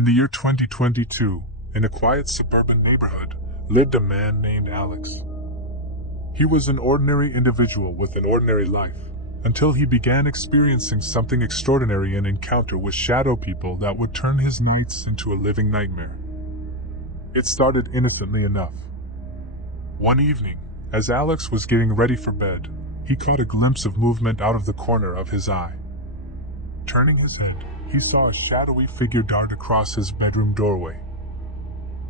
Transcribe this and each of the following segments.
In the year 2022, in a quiet suburban neighborhood, lived a man named Alex. He was an ordinary individual with an ordinary life, until he began experiencing something extraordinary, an encounter with shadow people that would turn his nights into a living nightmare. It started innocently enough. One evening, as Alex was getting ready for bed, he caught a glimpse of movement out of the corner of his eye. Turning his head, he saw a shadowy figure dart across his bedroom doorway.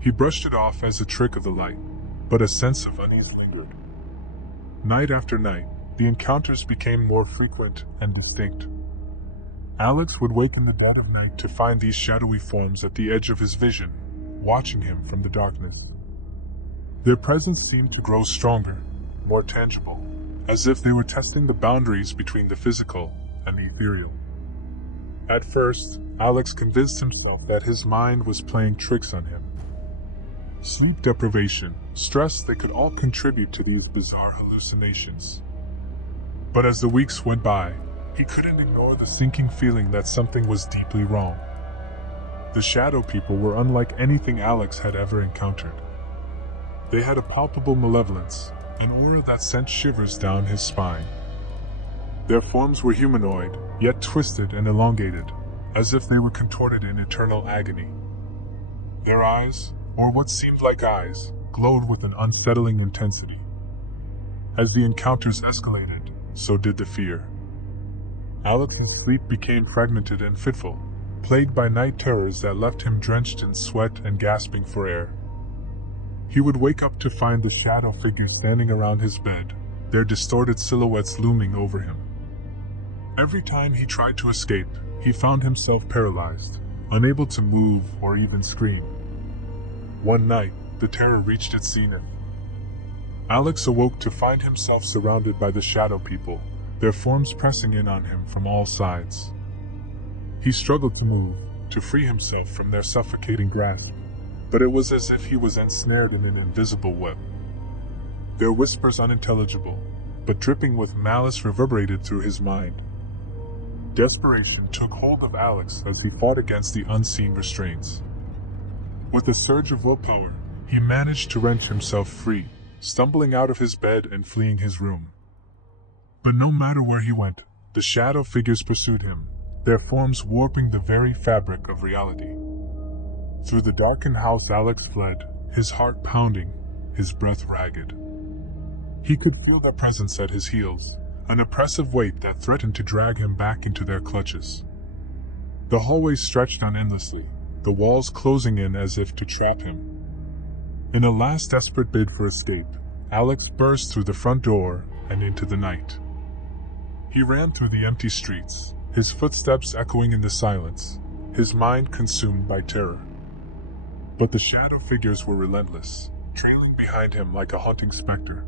He brushed it off as a trick of the light, but a sense of unease lingered. Night after night, the encounters became more frequent and distinct. Alex would wake in the dead of night to find these shadowy forms at the edge of his vision, watching him from the darkness. Their presence seemed to grow stronger, more tangible, as if they were testing the boundaries between the physical and the ethereal. At first, Alex convinced himself that his mind was playing tricks on him. Sleep deprivation, stress, they could all contribute to these bizarre hallucinations. But as the weeks went by, he couldn't ignore the sinking feeling that something was deeply wrong. The shadow people were unlike anything Alex had ever encountered. They had a palpable malevolence, an aura that sent shivers down his spine. Their forms were humanoid, yet twisted and elongated, as if they were contorted in eternal agony. Their eyes, or what seemed like eyes, glowed with an unsettling intensity. As the encounters escalated, so did the fear. Alex's sleep became fragmented and fitful, plagued by night terrors that left him drenched in sweat and gasping for air. He would wake up to find the shadow figures standing around his bed, their distorted silhouettes looming over him. Every time he tried to escape, he found himself paralyzed, unable to move or even scream. One night, the terror reached its zenith. Alex awoke to find himself surrounded by the shadow people, their forms pressing in on him from all sides. He struggled to move, to free himself from their suffocating grasp, but it was as if he was ensnared in an invisible web. Their whispers, unintelligible, but dripping with malice, reverberated through his mind. Desperation took hold of Alex as he fought against the unseen restraints. With a surge of willpower, he managed to wrench himself free, stumbling out of his bed and fleeing his room. But no matter where he went, the shadow figures pursued him, their forms warping the very fabric of reality. Through the darkened house Alex fled, his heart pounding, his breath ragged. He could feel their presence at his heels, an oppressive weight that threatened to drag him back into their clutches. The hallways stretched on endlessly, the walls closing in as if to trap him. In a last desperate bid for escape, Alex burst through the front door and into the night. He ran through the empty streets, his footsteps echoing in the silence, his mind consumed by terror. But the shadow figures were relentless, trailing behind him like a haunting specter.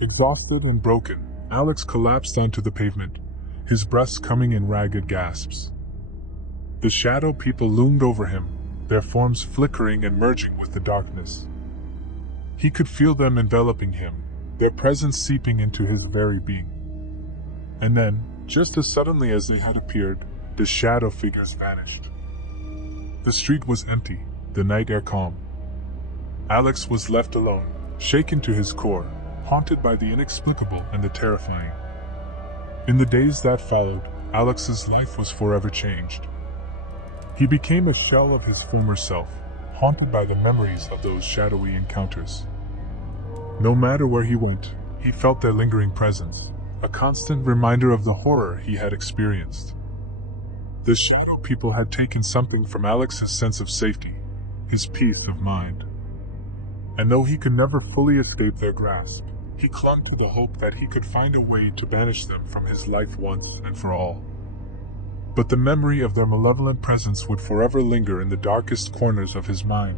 Exhausted and broken, Alex collapsed onto the pavement, his breath coming in ragged gasps. The shadow people loomed over him, their forms flickering and merging with the darkness. He could feel them enveloping him, their presence seeping into his very being. And then, just as suddenly as they had appeared, the shadow figures vanished. The street was empty, the night air calm. Alex was left alone, shaken to his core, haunted by the inexplicable and the terrifying. In the days that followed, Alex's life was forever changed. He became a shell of his former self, haunted by the memories of those shadowy encounters. No matter where he went, he felt their lingering presence, a constant reminder of the horror he had experienced. The shadow people had taken something from Alex's sense of safety, his peace of mind. And though he could never fully escape their grasp, he clung to the hope that he could find a way to banish them from his life once and for all. But the memory of their malevolent presence would forever linger in the darkest corners of his mind.